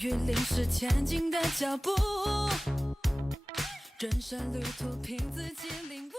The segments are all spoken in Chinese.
雨淋湿前进的脚步，人生旅途凭自己领悟。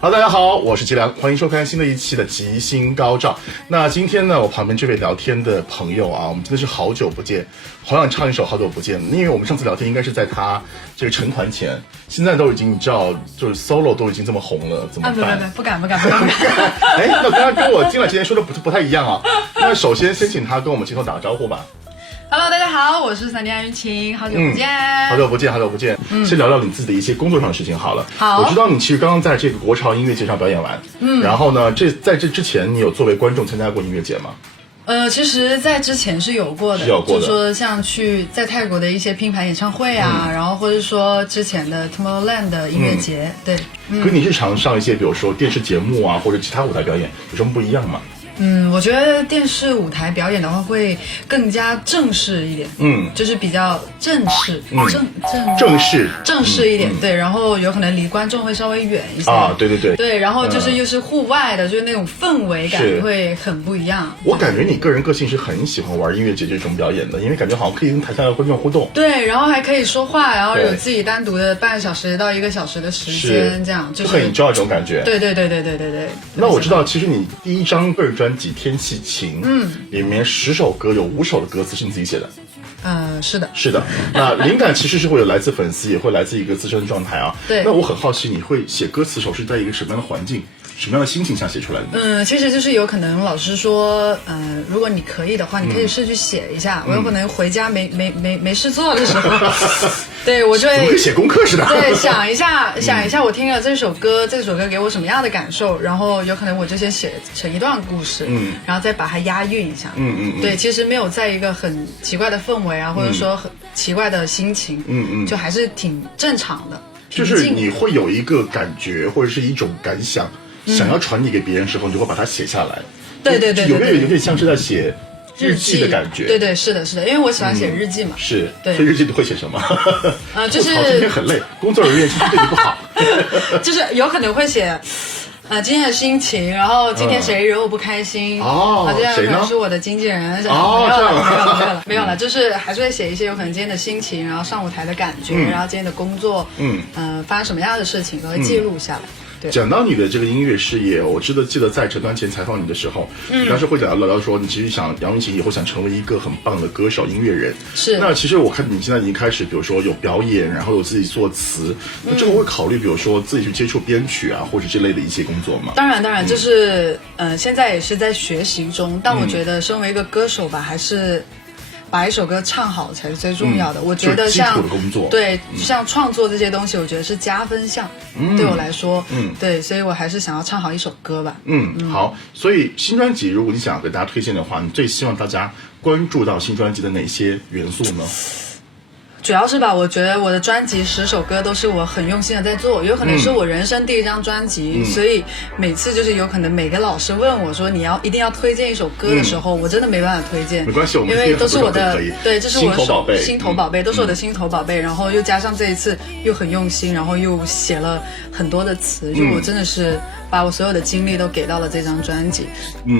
Hello， 大家好，我是吉良，欢迎收看新的一期的吉星高照。那今天呢，我旁边这位聊天的朋友啊，我们真的是好久不见，好想唱一首《好久不见》，因为我们上次聊天应该是在他这个成团前，现在都已经你知道，就是 solo 都已经这么红了，怎么办？不敢。哎，那刚刚跟我进来之前说的不太一样啊。那首先先请他跟我们镜头打个招呼吧。Hello， 大家好，我是三点云晴，好久不见，好久不见。先聊聊你自己的一些工作上的事情好了。好，我知道你其实刚刚在这个国潮音乐节上表演完，然后呢，在这之前你有作为观众参加过音乐节吗？其实，在之前是有过的，就是说像在泰国的一些拼盘演唱会啊，然后或者说之前的 Tomorrowland 的音乐节，对。跟你日常上一些，比如说电视节目啊，或者其他舞台表演有什么不一样吗？我觉得电视舞台表演的话会更加正式一点，就是比较正式，正式一点，对，然后有可能离观众会稍微远一些啊，对，然后就是又是户外的，就是那种氛围感会很不一样。我感觉你个人个性是很喜欢玩音乐节这种表演的，因为感觉好像可以跟台下的观众互动，对，然后还可以说话，然后有自己单独的半小时到1个小时的时间，这样就是很 enjoy 这种感觉。对。那我知道，其实你第一张个人专辑《天气晴》，里面10首歌有5首的歌词是你自己写的。是的。那灵感其实是会有来自粉丝，也会来自一个自身的状态啊。对。那我很好奇，你会写歌词的时候是在一个什么样的环境、什么样的心情下写出来的？其实就是有可能老师说，如果你可以的话，你可以试去写一下。我有可能回家没事做的时候，对我就会怎么跟写功课似的。对，想一下，我听了这首歌给我什么样的感受，然后有可能我就先写成一段故事，然后再把它押韵一下。对，其实没有在一个很奇怪的氛围啊，或者说很奇怪的心情，就还是挺正常的。就是你会有一个感觉或者是一种感想，想要传递给别人的时候，你就会把它写下来。对，有点像是在写日记的感觉。对，是的，因为我喜欢写日记嘛。是，对。所以日记你会写什么？就是今天很累，工作人员今天对你不好。就是有可能会写。今天的心情，然后今天谁惹我不开心？这样可能是我的经纪人。没有了，就是还是会写一些有可能今天的心情，然后上舞台的感觉，然后今天的工作，发生什么样的事情都会记录下来。讲到你的这个音乐事业，我记得在成团前采访你的时候，你当时会聊到说，你其实杨钰晴以后想成为一个很棒的歌手、音乐人。是。那其实我看你现在已经开始，比如说有表演，然后有自己作词，那这个会考虑，比如说自己去接触编曲啊，或者这类的一些工作吗？当然，就是现在也是在学习中，但我觉得身为一个歌手吧，还是把一首歌唱好才是最重要的。我觉得像对，像创作这些东西，我觉得是加分项。对我来说，对，所以我还是想要唱好一首歌吧。好。所以新专辑，如果你想要给大家推荐的话，你最希望大家关注到新专辑的哪些元素呢？主要是吧，我觉得我的专辑10首歌都是我很用心的在做，有可能是我人生第一张专辑，所以每次就是有可能每个老师问我说你一定要推荐一首歌的时候，我真的没办法推荐，没关系，我们因为都是我的，对，这是我的心头宝贝，都是我的心头宝贝，然后又加上这一次又很用心，然后又写了很多的词，就我真的是把我所有的精力都给到了这张专辑。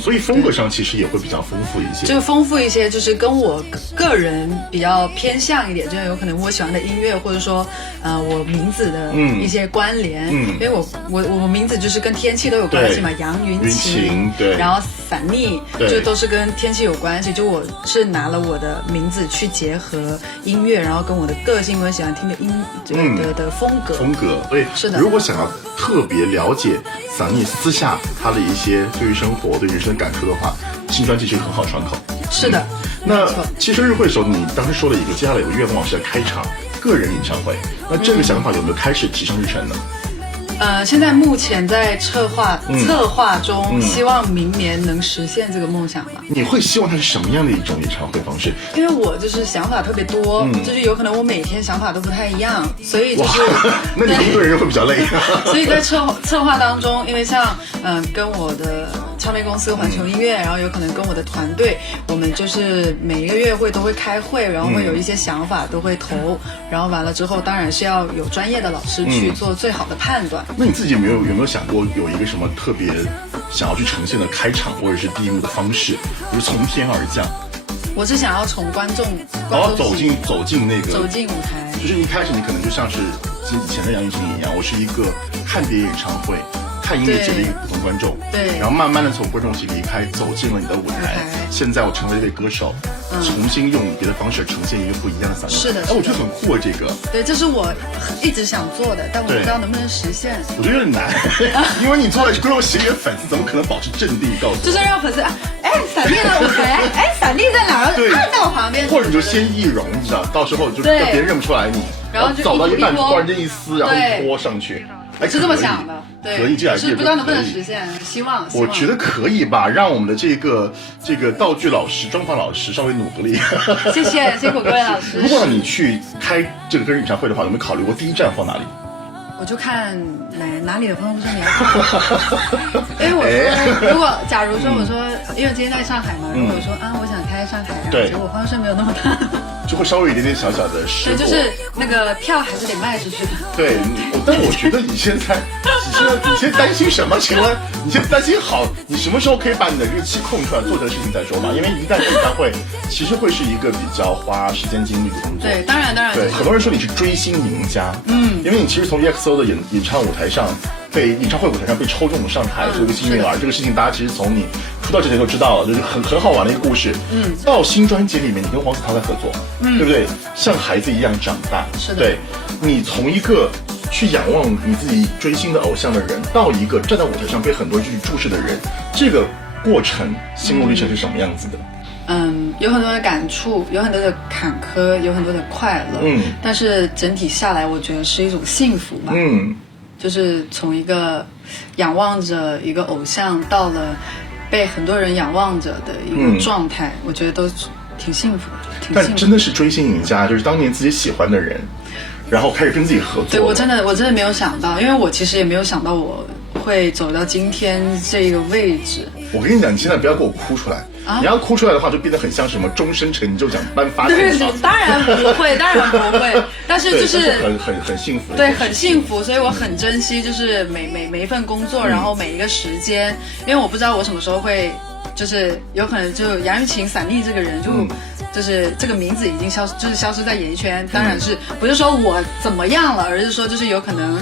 所以风格上其实也会比较丰富一些，就丰富一些，就是跟我个人比较偏向一点，就有可能我喜欢的音乐，或者说我名字的一些关联，因为我名字就是跟天气都有关系嘛，杨云晴，对，然后散逆就都是跟天气有关系，就我是拿了我的名字去结合音乐，然后跟我的个性，我喜欢听的的风格，所以是的。如果想要特别了解散逆私下他的一些对于生活、对人生的感触的话，新专辑是一个很好的窗口。是的。那其实日会的时候，你当时说了一个接下来有个愿望是要开一场个人演唱会，那这个想法有没有开始提上日程呢？现在目前在策划中，希望明年能实现这个梦想吧。你会希望它是什么样的一种演唱会方式？因为我就是想法特别多，就是有可能我每天想法都不太一样，所以就是那你一个人会比较累。所以在策划当中，因为像跟我的唱片公司环球音乐，然后有可能跟我的团队，我们就是每一个月都会开会，然后会有一些想法都会投，然后完了之后当然是要有专业的老师去做最好的判断。那你自己有没有想过有一个什么特别想要去呈现的开场或者是第一幕的方式，就是从天而降？我是想要从观众走进那个走进舞台，就是一开始你可能就像是以前的杨钰莹一样，我是一个看别人演唱会、看音乐节的一个普通观众，对，然后慢慢的从观众席离开，走进了你的舞台。现在我成为了一位歌手，重新用别的方式呈现一个不一样的嗓音。是的，我觉得很酷啊，这个。对，这是我一直想做的，但我不知道能不能实现。我觉得有点难，因为你坐在观众席里的粉丝怎么可能保持镇定？告诉我，就是让粉丝闪电的舞台，闪电在哪儿？看到旁边，或者你就先易容，你知道，到时候就别人认不出来你，然后就走到一半突然间一撕，然后一拖上去。是这么想的，对，可以这样，是不知道能不能实现，希望。我觉得可以吧，让我们的这个道具老师、妆发老师稍微努力。谢谢，辛苦各位老师。如果你去开这个个人演唱会的话，有没有考虑过第一站放哪里？我就看哪里的朋友说你要，因为我说如果假如说我说，因为今天在上海嘛，如果我说我想开上海，结果朋友圈没有那么大。就会稍微有一点点小小的失落，对，就是那个票还是得卖出去的。对，但我觉得你现在担心什么？请问你现在担心好，你什么时候可以把你的日期空出来做这个事情再说嘛？因为一旦演唱会，其实会是一个比较花时间精力的工作。对，当然。对，很多人说你是追星名家，因为你其实从 EXO 的演唱舞台上。演唱会舞台上被抽中上台做一个幸运儿，这个事情大家其实从你出道之前就知道了，就是很好玩的一个故事。到新专辑里面，你跟黄子韬在合作，对不对？像孩子一样长大，是的。对，你从一个去仰望你自己追星的偶像的人，到一个站在舞台上被很多人去注视的人，这个过程心路历程是什么样子的？有很多的感触，有很多的坎坷，有很多的快乐。但是整体下来，我觉得是一种幸福吧。就是从一个仰望着一个偶像，到了被很多人仰望着的一个状态，我觉得都挺幸福的。但真的是追星赢家，就是当年自己喜欢的人，然后开始跟自己合作。对，我真的没有想到，因为我其实也没有想到我会走到今天这个位置。我跟你讲，你现在不要给我哭出来。你要哭出来的话，就变得很像什么终身成就奖颁发。对，当然不会，但是就是很幸福，对，很幸福，所以我很珍惜，就是每一份工作，然后每一个时间，因为我不知道我什么时候会，就是有可能就杨钰莹、伞丽这个人就是这个名字已经消失在演艺圈，当然是不是说我怎么样了，而是说就是有可能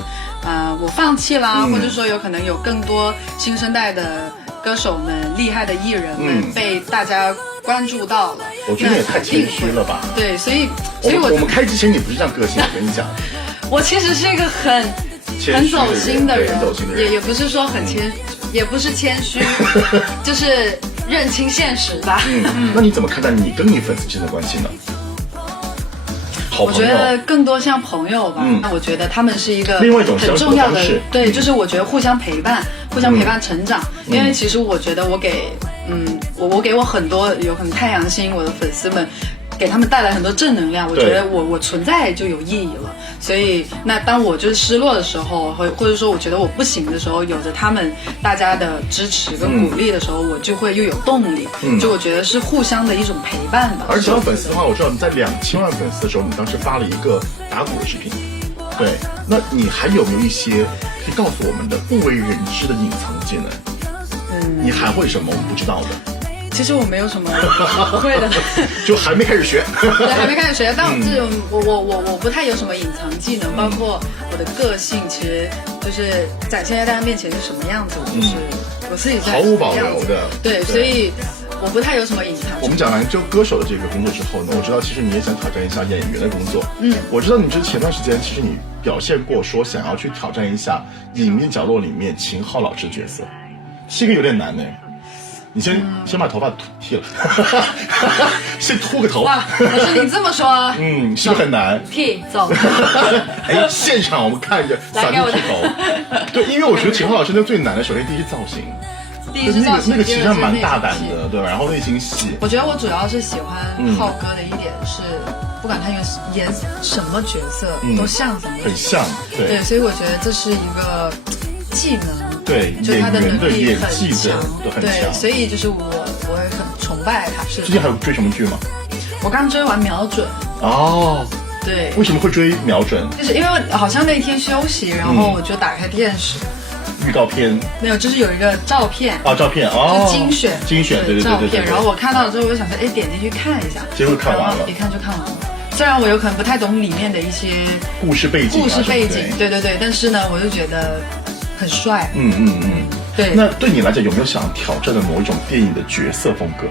我放弃啦，或者说有可能有更多新生代的歌手们、厉害的艺人们被大家关注到了。我觉得也太谦虚了吧？对，所以我们开之前你不是这样个性，我跟你讲。我其实是一个很走心的人，也不是说很也不是谦虚，就是认清现实吧。那你怎么看待你跟你粉丝之间的关系呢？我觉得更多像朋友吧。那我觉得他们是一个另外一种很重要的，对，就是我觉得互相陪伴成长。因为其实我觉得我给我很多有很太阳星我的粉丝们，给他们带来很多正能量。我觉得我存在就有意义了。所以那当我就是失落的时候，或者说我觉得我不行的时候，有着他们大家的支持跟鼓励的时候，我就会又有动力。就我觉得是互相的一种陪伴吧。而且讲粉丝的话，我知道你在2000万粉丝的时候，你当时发了一个打鼓的视频。对，那你还有没有一些可以告诉我们的不为人知的隐藏技能？你还会什么我们不知道的？其实我没有什么不会的，就还没开始学。对，还没开始学。但我不太有什么隐藏技能，包括我的个性，其实就是展现在大家面前是什么样子，我自己毫无保留的。对，所以我不太有什么隐藏。我们讲完就歌手的这个工作之后呢，我知道其实你也想挑战一下演员的工作。我知道你前段时间其实你表现过说想要去挑战一下《隐秘角落》里面秦昊老师角色，这个有点难呢。你先把头发剃了，先秃个头。哇，老师你这么说，是不是很难？剃走。现场我们看着伞丽剃头。对，因为我觉得秦昊老师那最难的，首先第一是造型。那个其实蛮大胆的，对吧？然后内心戏。我觉得我主要是喜欢浩哥的一点是，不管他演什么角色，都像什么，很像。对，所以我觉得这是一个技能。对，就他的能力很强，对，所以就是我会很崇拜他。是。最近还有追什么剧吗？我刚追完《瞄准》。哦。对。为什么会追《瞄准》？就是因为好像那天休息，然后我就打开电视，预告片？没有，就是有一个照片照片哦，就精选对照片。然后我看到了之后，我就想说，点进去看一下，结果看完了，一看就看完了。虽然我有可能不太懂里面的一些故事背景，对，但是呢，我就觉得很帅。对。那对你来讲，有没有想挑战的某一种电影的角色风格？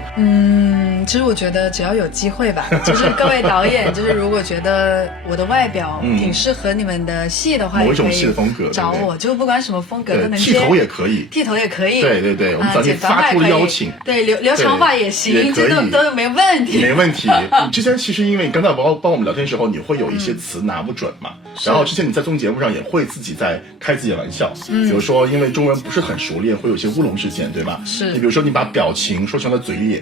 其实我觉得只要有机会吧，就是各位导演，就是如果觉得我的外表挺适合你们的戏的话，某一种戏的风格找我，就不管什么风格都能接。剃头也可以，对，我们早点发出邀请，对，留长发也行，这都没问题。没问题。之前其实因为你刚才帮我们聊天的时候，你会有一些词拿不准嘛，然后之前你在综艺节目上也会自己在开自己的玩笑，比如说因为中文不是很熟练，会有一些乌龙事件，对吧？是。你比如说你把表情说成了嘴脸。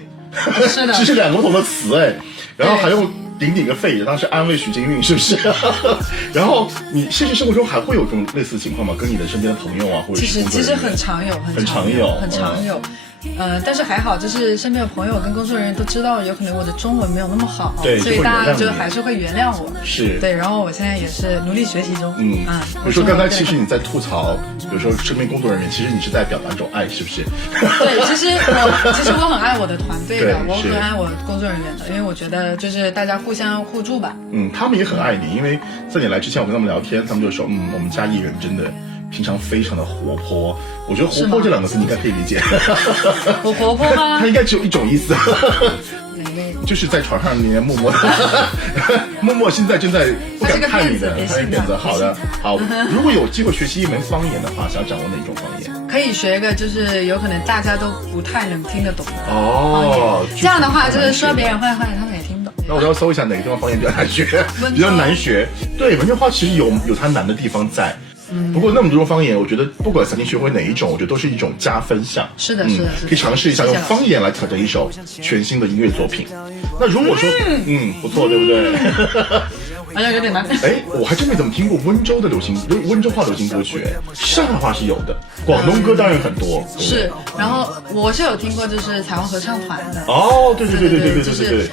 是的，这是2个不同的词然后还用顶个肺，当时安慰许金运，是不是？然后你现实生活中还会有这种类似的情况吗？跟你的身边的朋友啊，或者是其实很常有。但是还好，就是身边的朋友跟工作人员都知道，有可能我的中文没有那么好，所以大家就还是会原谅我。是对，然后我现在也是努力学习中。比如说刚才其实你在吐槽，比如说身边工作人员，其实你是在表达一种爱，是不是？对，其实我很爱我的团队的，我很爱我工作人员的，因为我觉得就是大家互相互助吧。他们也很爱你，因为在你来之前，我跟他们聊天，他们就说，我们家艺人真的平常非常的活泼。我觉得活泼这2个字你应该可以理解。我活泼吗？它应该只有一种意思。哪位？就是在床上连默默的。默默现在正在不敢看你的，他是骗子。好的，好。如果有机会学习一门方言的话，想掌握哪种方言？可以学一个，就是有可能大家都不太能听得懂的这样的话，就是说别人坏话，他们也听不懂。那我要搜一下哪个地方方言比较难学，比较难学。对，文州话其实有它难的地方在。不过那么多种方言，我觉得不管想学会哪一种，我觉得都是一种加分项。是的，可以尝试一下用方言来挑战一首全新的音乐作品。那如果说，不错，对不对？好像有点难。我还真没怎么听过温州话流行歌曲。上海话是有的，广东歌当然很多。是，然后我是有听过，就是彩虹合唱团的。对。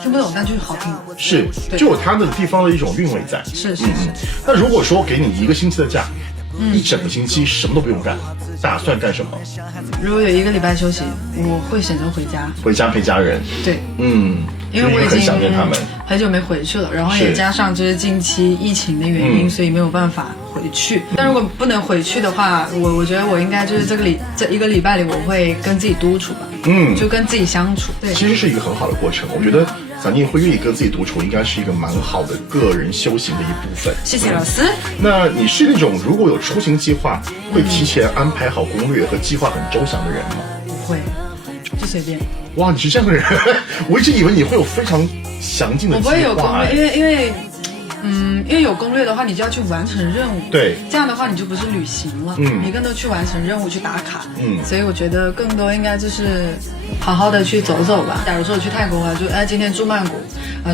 听不懂，但就是好听。是，就有它的地方的一种韵味在。是。那如果说给你1个星期的假，一整个星期什么都不用干，打算干什么？如果有1个礼拜休息，我会选择回家陪家人。对，因为我已经很想念他们，很久没回去了，然后也加上就是近期疫情的原因，所以没有办法回去。但如果不能回去的话，我觉得我应该就是这1个礼拜里，我会跟自己独处吧。就跟自己相处。对，其实是一个很好的过程。我觉得小宁会愿意跟自己独处，应该是一个蛮好的个人修行的一部分。谢谢老师。那你是那种如果有出行计划，会提前安排好攻略和计划很周详的人吗？不会，就随便。哇，你是这样的人，我一直以为你会有非常详尽的计划。我不会有攻略，因为有攻略的话，你就要去完成任务。对，这样的话你就不是旅行了，你更多去完成任务，去打卡。所以我觉得更多应该就是好好的去走走吧。假如说我去泰国啊，就今天住曼谷，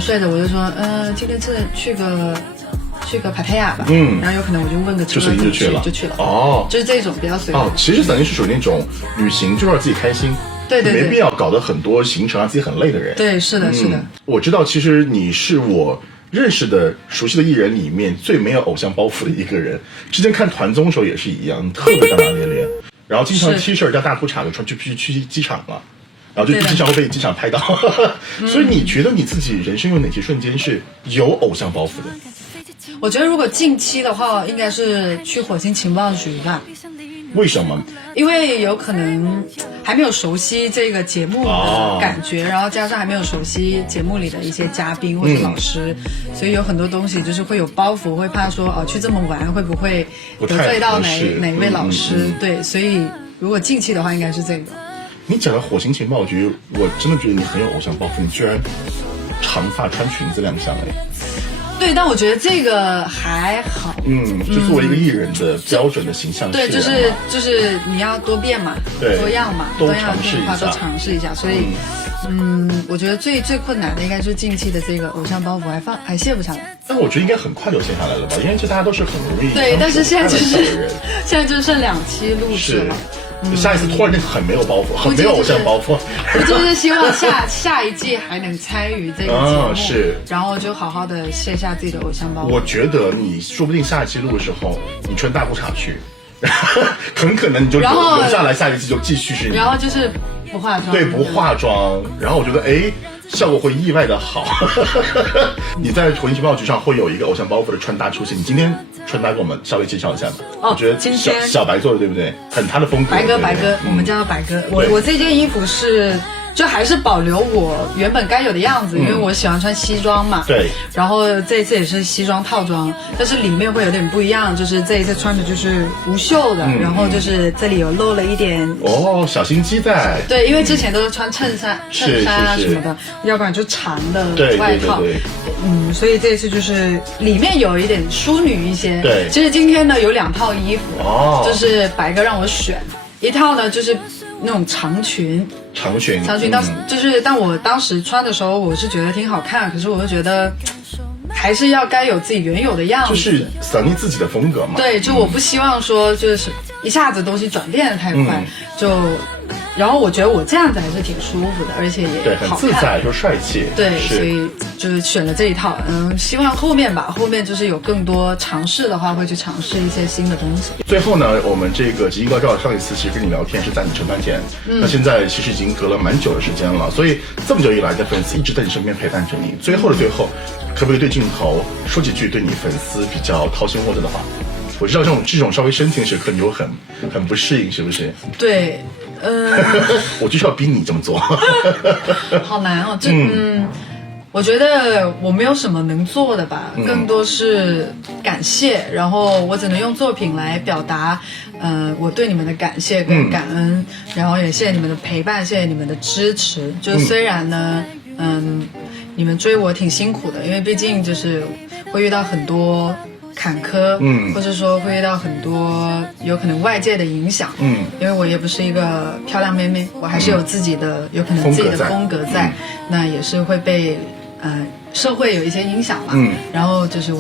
睡着我就说，今天去个帕泰亚吧。然后有可能我就问个车就去了。就是这种比较随便。其实咱就是属于那种旅行就让自己开心。对，没必要搞得很多行程让自己很累的人。对，是的。我知道，其实你是我认识的熟悉的艺人里面最没有偶像包袱的一个人。之前看团综的时候也是一样，特别大大咧咧，然后经常 T 恤加大裤衩就穿去机场了，然后就经常会被机场拍到。所以你觉得你自己人生有哪些瞬间是有偶像包袱的？我觉得如果近期的话，应该是去火星情报局吧。为什么？因为有可能还没有熟悉这个节目的感觉，然后加上还没有熟悉节目里的一些嘉宾或者老师，所以有很多东西就是会有包袱，会怕说去这么玩会不会得罪到哪位老师。对，所以如果近期的话应该是这个。你讲到火星情报局，我真的觉得你很有偶像包袱，你居然长发穿裙子亮相。对，但我觉得这个还好。就作为一个艺人的标准的形象。对，就是你要多变嘛，多样嘛，都尝试一下，都尝试一下。所以，我觉得最困难的应该是近期的这个偶像包袱还卸不下来。但我觉得应该很快就卸下来了吧，因为大家都是很容易。对，但是现在就是剩2期录制了。下一次突然间很没有包袱，很没有偶像包袱。我就是希望下一季还能参与这个节目，是，然后就好好的卸下自己的偶像包袱。我觉得你说不定下一期录的时候，你穿大裤衩去，很可能你就留下来，下一期就继续是你。然后就是不化妆，对，不化妆。然后我觉得效果会意外的好。你在国际情报局上会有一个偶像包袱的穿搭出现，你今天穿搭给我们稍微介绍一下吧。我觉得今天小白做的对不对？很他的风格。白哥，我们叫他白哥。我这件衣服是。就还是保留我原本该有的样子，因为我喜欢穿西装嘛。对。然后这一次也是西装套装，但是里面会有点不一样，就是这一次穿的就是无袖的，然后就是这里有露了一点小心机在。对，因为之前都是穿衬衫啊什么的，要不然就长的外套。对。所以这一次就是里面有一点淑女一些。对。其实今天呢有2套衣服，就是白哥让我选，一套呢就是那种长裙，但我当时穿的时候，我是觉得挺好看，可是我就觉得还是要该有自己原有的样子，就是桑尼自己的风格嘛。对，就我不希望说就是一下子东西转变得太快，然后我觉得我这样子还是挺舒服的，而且也好看，很自在又帅气。对，所以就是选了这一套。希望后面就是有更多尝试的话，会去尝试一些新的东西。最后呢，我们这个吉星高照上一次其实跟你聊天是在你成团前，那现在其实已经隔了蛮久的时间了，所以这么久以来的粉丝一直在你身边陪伴着你。最后的最后，可不可以对镜头说几句对你粉丝比较掏心窝子的话？我知道这种稍微深情的时刻，你有很不适应，是不是？对。我就是要逼你这么做。好难哦，我觉得我没有什么能做的吧，更多是感谢，然后我只能用作品来表达，我对你们的感谢跟感恩，然后也谢谢你们的陪伴，谢谢你们的支持。就虽然呢，你们追我挺辛苦的，因为毕竟就是会遇到很多坎坷，或者说会遇到很多有可能外界的影响，因为我也不是一个漂亮妹妹，我还是有自己的有可能自己的风格在，那也是会被社会有一些影响嘛，然后就是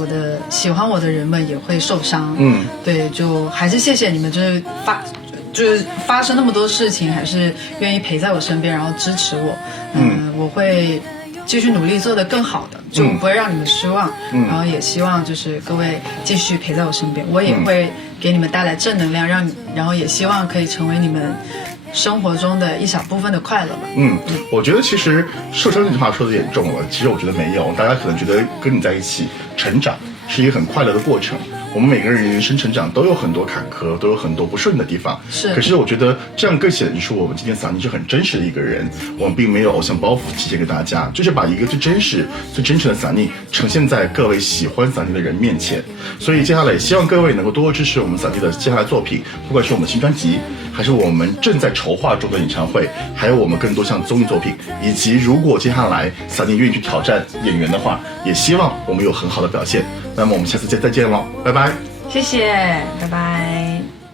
喜欢我的人们也会受伤，对，就还是谢谢你们，就是发生那么多事情，还是愿意陪在我身边，然后支持我，我会继续努力做得更好的，就不会让你们失望，然后也希望就是各位继续陪在我身边，我也会给你们带来正能量，然后也希望可以成为你们生活中的一小部分的快乐吧。我觉得其实受伤这句话说的有点重了，其实我觉得没有，大家可能觉得跟你在一起成长是一个很快乐的过程。我们每个人人生成长都有很多坎坷，都有很多不顺的地方。可是我觉得这样更显出我们今天桑尼是很真实的一个人，我们并没有偶像包袱体现给大家，就是把一个最真实、最真诚的桑尼呈现在各位喜欢桑尼的人面前。所以接下来希望各位能够多多支持我们桑尼的接下来作品，不管是我们新专辑，还是我们正在筹划中的演唱会，还有我们更多像综艺作品，以及如果接下来桑尼愿意去挑战演员的话，也希望我们有很好的表现。那么我们下次再见喽，拜拜。谢谢，拜拜。